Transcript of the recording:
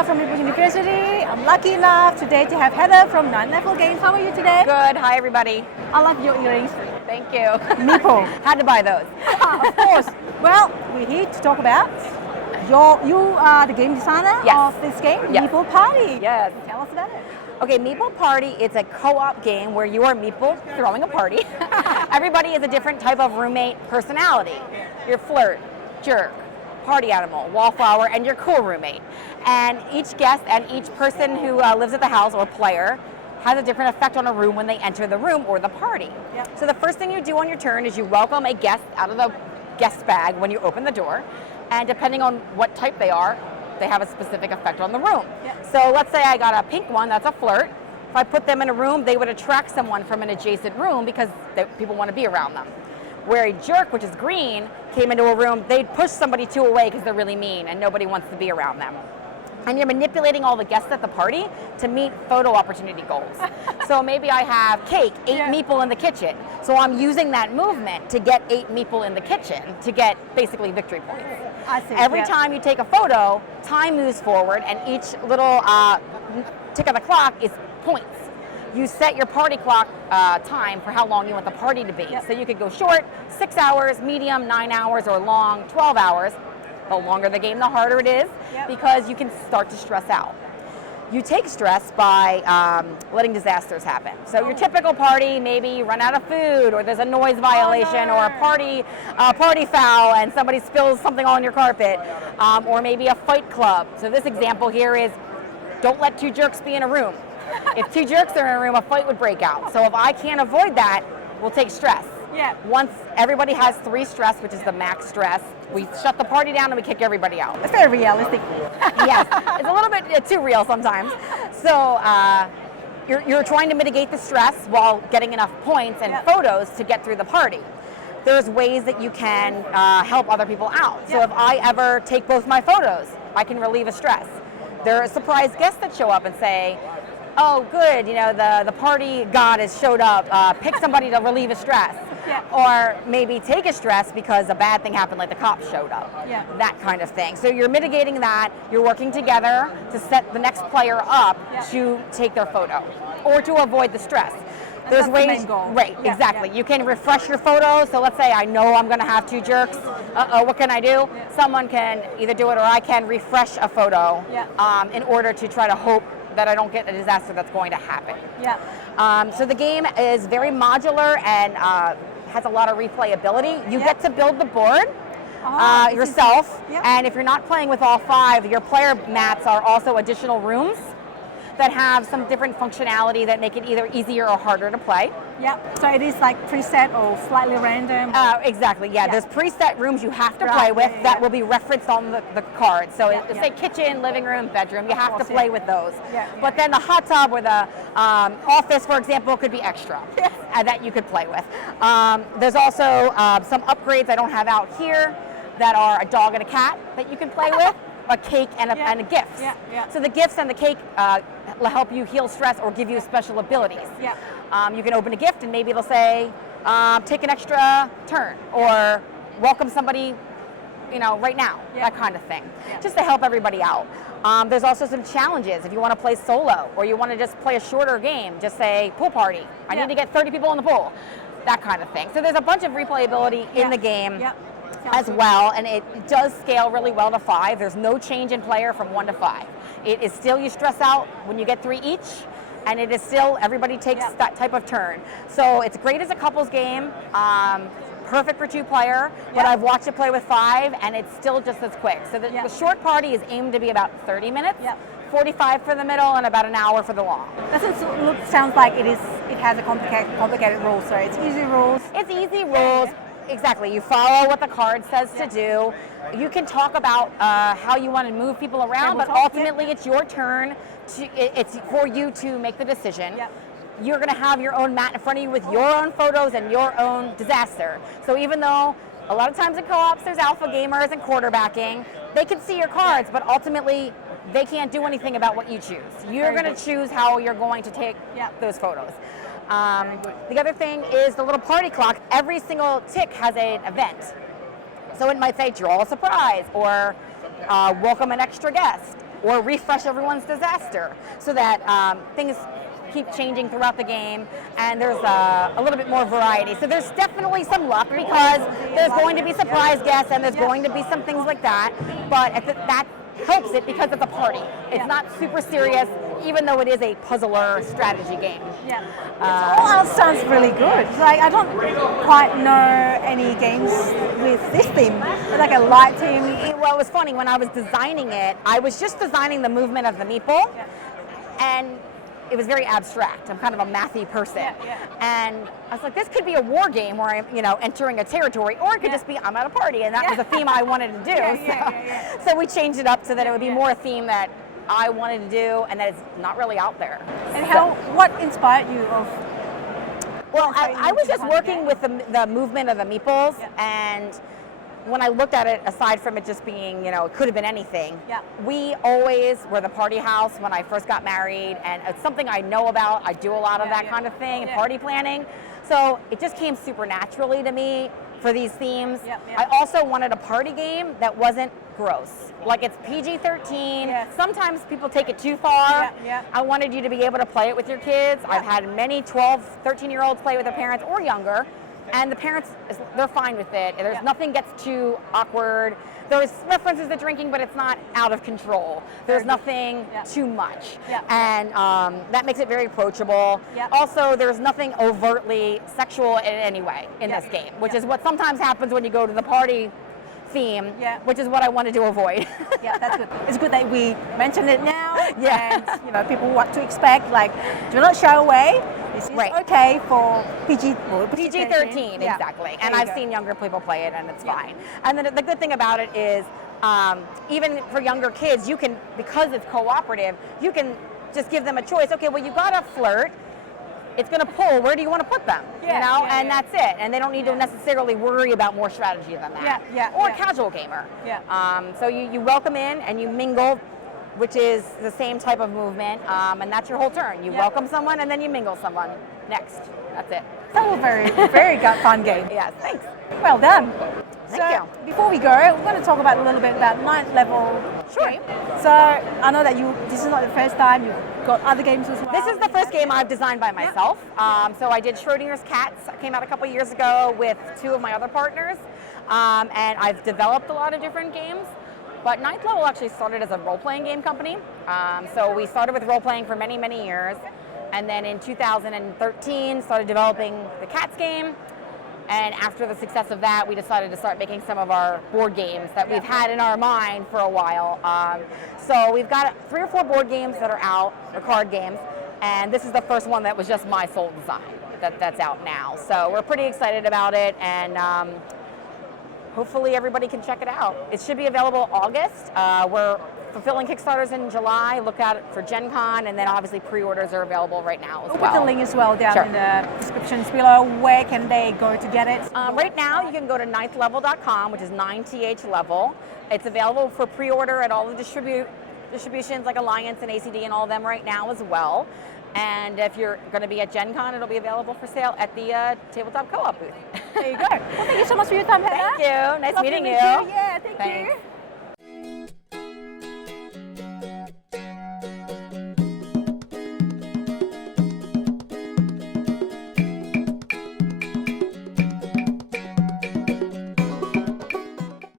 Stella from Meeple University. I'm lucky enough today to have Heather from Untitled Games. How are you today? Good. Hi, everybody. I love your earrings. Thank you. Meeple. Had to buy those. Of course. Well, we're here to talk about you are the game designer Yes. of this game, Yes. Meeple Party. Yes. Tell us about it. Okay, Meeple Party is a co-op game where you are Meeple throwing a party. Everybody is a different type of roommate personality. Your flirt, jerk, party animal, wallflower, and your cool roommate. And each guest and each person who lives at the house or player has a different effect on a room when they enter the room or the party. Yep. So the first thing you do on your turn is you welcome a guest out of the guest bag when you open the door. And depending on what type they are, they have a specific effect on the room. Yep. So let's say I got a pink one, that's a flirt. If I put them in a room, they would attract someone from an adjacent room because people want to be around them. Where a jerk, which is green, came into a room, they'd push somebody two away because they're really mean and nobody wants to be around them. And you're manipulating all the guests at the party to meet photo opportunity goals. So maybe I have cake, 8 meeple in the kitchen. So I'm using that movement to get 8 meeple in the kitchen to get basically victory points. I see. Every time you take a photo, time moves forward and each little tick of the clock is points. You set your party clock time for how long you want the party to be. Yep. So you could go short, 6 hours, medium, 9 hours, or long, 12 hours. The longer the game, the harder it is, because you can start to stress out. You take stress by letting disasters happen. So your typical party, maybe you run out of food, or there's a noise violation, or a party foul, and somebody spills something on your carpet, or maybe a fight club. So this example here is, don't let 2 jerks be in a room. If 2 jerks are in a room, a fight would break out. So if I can't avoid that, we'll take stress. Yeah. Once everybody has 3 stress, which is the max stress, we shut the party down and we kick everybody out. It's very realistic. Yes, it's a little bit too real sometimes. So you're trying to mitigate the stress while getting enough points and photos to get through the party. There's ways that you can help other people out. So if I ever take both my photos, I can relieve a stress. There are surprise guests that show up and say, oh, good, you know, the party god has showed up, pick somebody to relieve a stress. Yeah. Or maybe take a stress because a bad thing happened, like the cops showed up. Yeah. That kind of thing. So you're mitigating that, you're working together to set the next player up to take their photo or to avoid the stress. There's that's ways, the main goal. right, Yeah, exactly. You can refresh your photo. So let's say I know I'm going to have 2 jerks. What can I do? Someone can either do it or I can refresh a photo in order to try to hope that I don't get a disaster that's going to happen. Yeah. So the game is very modular and has a lot of replayability. You get to build the board yourself, and if you're not playing with all 5, your player mats are also additional rooms that have some different functionality that make it either easier or harder to play. Yeah. So it is like preset or slightly random. Exactly, there's preset rooms you have to play with that will be referenced on the card. So say kitchen, living room, bedroom, you have to play with those. But then the hot tub or the office, for example, could be extra that you could play with. There's also some upgrades I don't have out here that are a dog and a cat that you can play with. A cake and a gift. So the gifts and the cake help you heal stress or give you special abilities. You can open a gift and maybe it'll say, take an extra turn or welcome somebody, right now, that kind of thing, just to help everybody out. There's also some challenges if you want to play solo or you want to just play a shorter game, just say pool party. I need to get 30 people in the pool, that kind of thing. So there's a bunch of replayability in the game. As well, and it does scale really well to 5. There's no change in player from 1 to 5. It is still you stress out when you get 3 each, and it is still everybody takes that type of turn. So it's great as a couples game, perfect for 2-player, but I've watched it play with 5, and it's still just as quick. So the short party is aimed to be about 30 minutes, 45 for the middle, and about an hour for the long. Sounds like it has a complicated rules, so it's easy rules. It's easy rules. Exactly. You follow what the card says to do. You can talk about how you want to move people around, but ultimately it's your turn. It's for you to make the decision. You're going to have your own mat in front of you with your own photos and your own disaster. So even though a lot of times in co-ops there's alpha gamers and quarterbacking, they can see your cards, but ultimately they can't do anything about what you choose. You're going to choose how you're going to take those photos. The other thing is the little party clock. Every single tick has an event. So it might say draw a surprise or welcome an extra guest. or refresh everyone's disaster, so that things keep changing throughout the game, and there's a little bit more variety. So there's definitely some luck, because there's going to be surprise guests and there's going to be some things like that, but that helps it because it's a party. It's not super serious, even though it is a puzzler strategy game. Yeah, it all sounds really good. Like, I don't quite know any games with this theme, like a light theme. Well, it was funny, when I was designing it, I was just designing the movement of the meeple, and it was very abstract. I'm kind of a mathy person. And I was like, this could be a war game where I'm, entering a territory, or it could just be I'm at a party, and that was a theme I wanted to do. So we changed it up so that it would be more a theme that I wanted to do, and that it's not really out there. And what inspired you of? Well, I was just working with the movement of the meeples, and when I looked at it, aside from it just being, it could have been anything, we always were the party house when I first got married, and it's something I know about. I do a lot of that kind of thing, and party planning. So it just came super naturally to me for these themes. I also wanted a party game that wasn't gross. Like, it's PG-13. Sometimes people take it too far. I wanted you to be able to play it with your kids. I've had many 12, 13-year-olds play with their parents or younger. And the parents, they're fine with it. There's nothing gets too awkward. There's references to drinking, but it's not out of control. There's nothing too much. And that makes it very approachable. Also, there's nothing overtly sexual in any way in this game, which is what sometimes happens when you go to the party theme, which is what I wanted to avoid. That's good. It's good that we mentioned it now, and people what to expect. Like, do not shy away. This is okay for PG-13, exactly. And I've seen younger people play it, and it's fine. And then the good thing about it is, even for younger kids, you can, because it's cooperative, you can just give them a choice. Okay, well, you got to flirt. It's going to pull. Where do you want to put them? And that's it. And they don't need to necessarily worry about more strategy than that. Or a casual gamer. So you welcome in and you mingle, which is the same type of movement, and that's your whole turn. You welcome someone and then you mingle someone next. That's it. That was a very fun game. Yes, thanks. Well done. Thank you. Before we go, we're going to talk about a little bit about 9th level game. So I know that this is not the first time, you've got other games as well. This is the first game I've designed by myself. So I did Schrodinger's Cats, came out a couple years ago with 2 of my other partners, and I've developed a lot of different games. But 9th level actually started as a role-playing game company. So we started with role-playing for many, many years. And then in 2013, started developing the Cats game. And after the success of that, we decided to start making some of our board games that we've had in our mind for a while. So we've got 3 or 4 board games that are out, or card games. And this is the first one that was just my sole design that's out now. So we're pretty excited about it. And hopefully everybody can check it out. It should be available August. We're fulfilling Kickstarters in July. Look out for Gen Con, and then obviously pre-orders are available right now as well. We'll put the link as well down in the descriptions below. Where can they go to get it? Right now you can go to 9thlevel.com, which is 9th level. It's available for pre-order at all the distributions like Alliance and ACD and all of them right now as well. And if you're going to be at Gen Con, it'll be available for sale at the Tabletop Co-op booth. There you go. Well, thank you so much for your time, Heather. Thank you. Nice meeting you. Yeah, thank you.